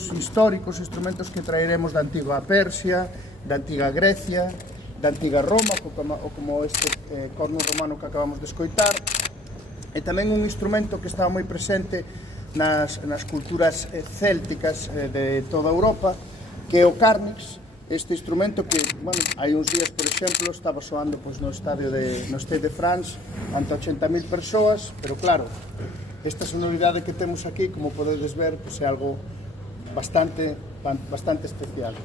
instrumentos históricos, instrumentos que traeremos da antiga Persia, da antiga Grecia, da antiga Roma, como este corno romano que acabamos de escoitar, e tamén un instrumento que estaba moi presente nas culturas célticas de toda Europa, que é o carnix, este instrumento que, bueno, hai uns días, por exemplo, estaba soando no Stade de France ante 80.000 persoas, pero claro, esta sonoridade que temos aquí, como podedes ver, é algo bastante especial.